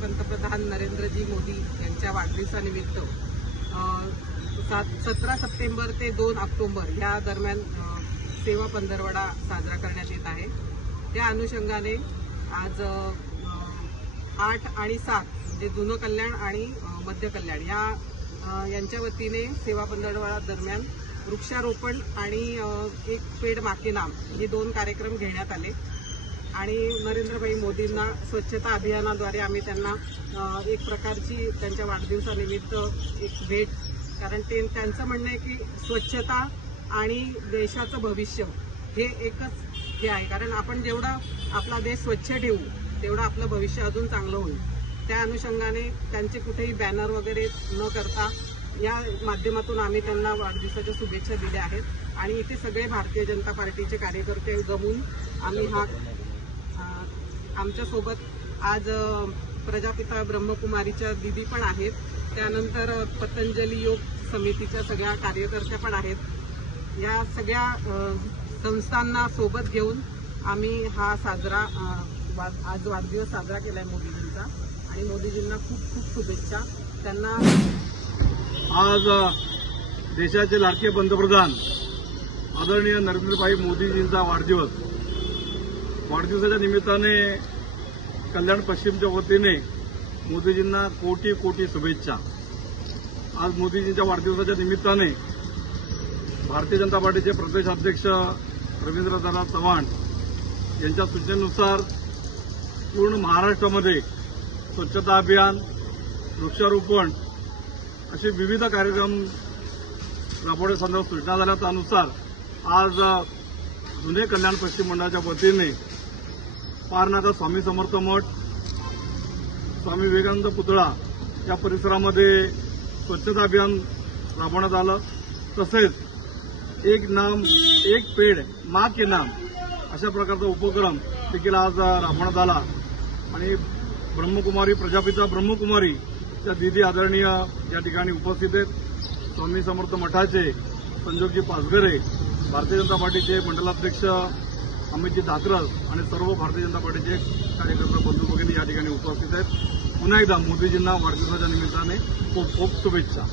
पंतप्रधान नरेंद्रजी मोदी यांच्या वाढदिवसानिमित्त 17 सप्टेंबर ते 2 ऑक्टोबर या दरम्यान सेवा पंधरवडा साजरा करण्यात येत आहे। त्या अनुषंगाने आज 8 आणि 7 म्हणजे जुनं कल्याण आणि मध्य कल्याण यांच्या वतीने सेवा पंधरवडा दरम्यान वृक्षारोपण आणि एक पेड माँ के नाम हे 2 कार्यक्रम घेण्यात आले आणि नरेंद्रभाई मोदींना स्वच्छता अभियानाद्वारे आम्ही त्यांना एक प्रकारची त्यांच्या वाढदिवसानिमित्त एक भेट, कारण त्यांचं म्हणणं आहे की स्वच्छता आणि देशाचं भविष्य हे एकच हे आहे, कारण आपण जेवढा आपला देश स्वच्छ ठेवू तेवढं आपलं भविष्य अजून चांगलं होईल। त्या अनुषंगाने त्यांचे कुठेही बॅनर वगैरे न करता या माध्यमातून आम्ही त्यांना वाढदिवसाच्या शुभेच्छा दिल्या आहेत आणि इथे सगळे भारतीय जनता पार्टीचे कार्यकर्ते जमून आम्ही आमच्यासोबत आज प्रजापिता ब्रह्मकुमारीच्या दीदी पण आहेत, त्यानंतर पतंजली योग समितीच्या सगळ्या कार्यकर्त्या पण आहेत। या सगळ्या संस्थांना सोबत घेऊन आम्ही हा आज वाढदिवस साजरा केलाय मोदीजींचा आणि मोदीजींना खूप खूप शुभेच्छा। त्यांना आज देशाचे लाडके पंतप्रधान आदरणीय नरेंद्रभाई मोदीजींचा वाढदिवसाच्या निमित्ताने कल्याण पश्चिमच्या वतीने मोदीजींना कोटी कोटी शुभेच्छा। आज मोदीजींच्या वाढदिवसाच्या निमित्ताने भारतीय जनता पार्टीचे प्रदेश अध्यक्ष रवींद्रदादा चव्हाण यांच्या सूचनेनुसार पूर्ण महाराष्ट्रामध्ये स्वच्छता अभियान, वृक्षारोपण असे विविध कार्यक्रम राबवण्यासंदर्भात सूचना झाल्या। त्यानुसार आज जुने कल्याण पश्चिम मंडळाच्या वतीने पारनाका स्वामी समर्थ मठ, स्वामी विवेकानंद पुतळा या परिसरामध्ये स्वच्छता अभियान राबवण्यात आलं। तसेच एक नाम एक पेड़ माँ के नाम अशा प्रकारचा उपक्रम देखील आज राबवण्यात आला आणि ब्रह्मकुमारी प्रजापिता ब्रह्मकुमारी त्या दीदी आदरणीय या ठिकाणी उपस्थित आहेत। स्वामी समर्थ मठाचे संजोगजी पाचघरे, भारतीय जनता पार्टीचे मंडलाध्यक्ष अमितजी धाकरस आणि सर्व भारतीय जनता पार्टीचे कार्यकर्ते बंधू भगिनी या ठिकाणी उपस्थित आहेत। पुन्हा एकदा मोदीजींना वाढदिवसाच्या निमित्ताने खूप खूप शुभेच्छा।